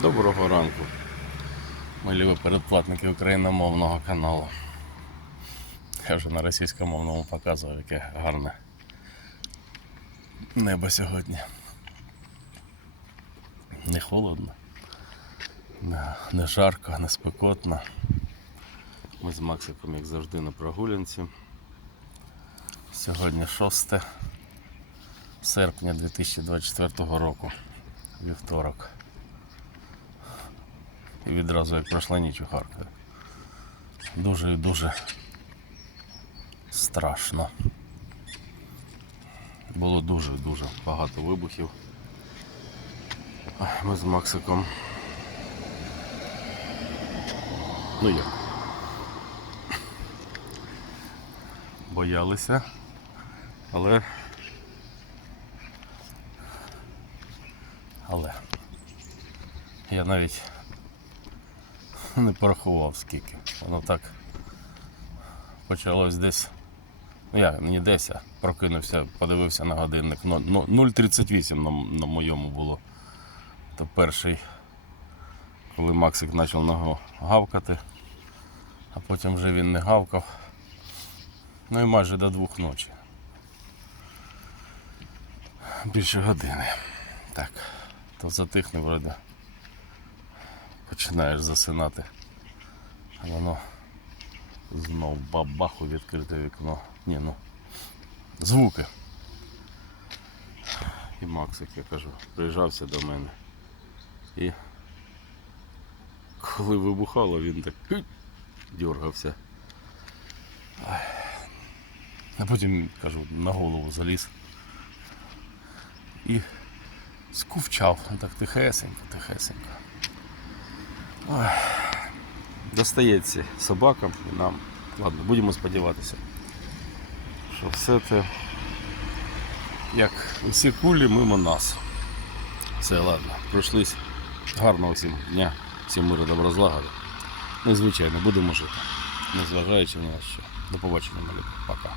Доброго ранку, мої передплатники україномовного каналу. Я вже на російськомовному показував, яке гарне небо сьогодні. Не холодно, не жарко, не спекотно. Ми з Максиком, як завжди, на прогулянці. Сьогодні 6 серпня 2024 року, вівторок. І відразу як пройшла ніч у Харкові. Дуже і дуже страшно. Було дуже-дуже багато вибухів. Ми з Максиком. Ну як? Боялися, але. Але. Я навіть не порахував скільки. Воно так почалось десь. Ну я не десь, а прокинувся, подивився на годинник. Ну, ну, 0,38 на, на моєму було. То перший, коли Максик почав ногу гавкати, а потім вже він не гавкав. Ну і майже до двох ночі. Більше години. Так, то затихне вроде починаєш засинати. А воно знов бабаху відкрите вікно. Ні, ну. Звуки. І Максик, я кажу, приїжджався до мене. І коли вибухало, він так дергався. А потім, кажу, на голову заліз. І скувчав. Так тихесенько, тихесенько. Достається собакам і нам. Ладно, будемо сподіватися, що все це як усі кулі мимо нас. Все, ладно, пройшлись. Гарного всім дня, всім миру, добра злагоди. Звичайно, будемо жити. Незважаючи на що. До побачення, малюки. Пока.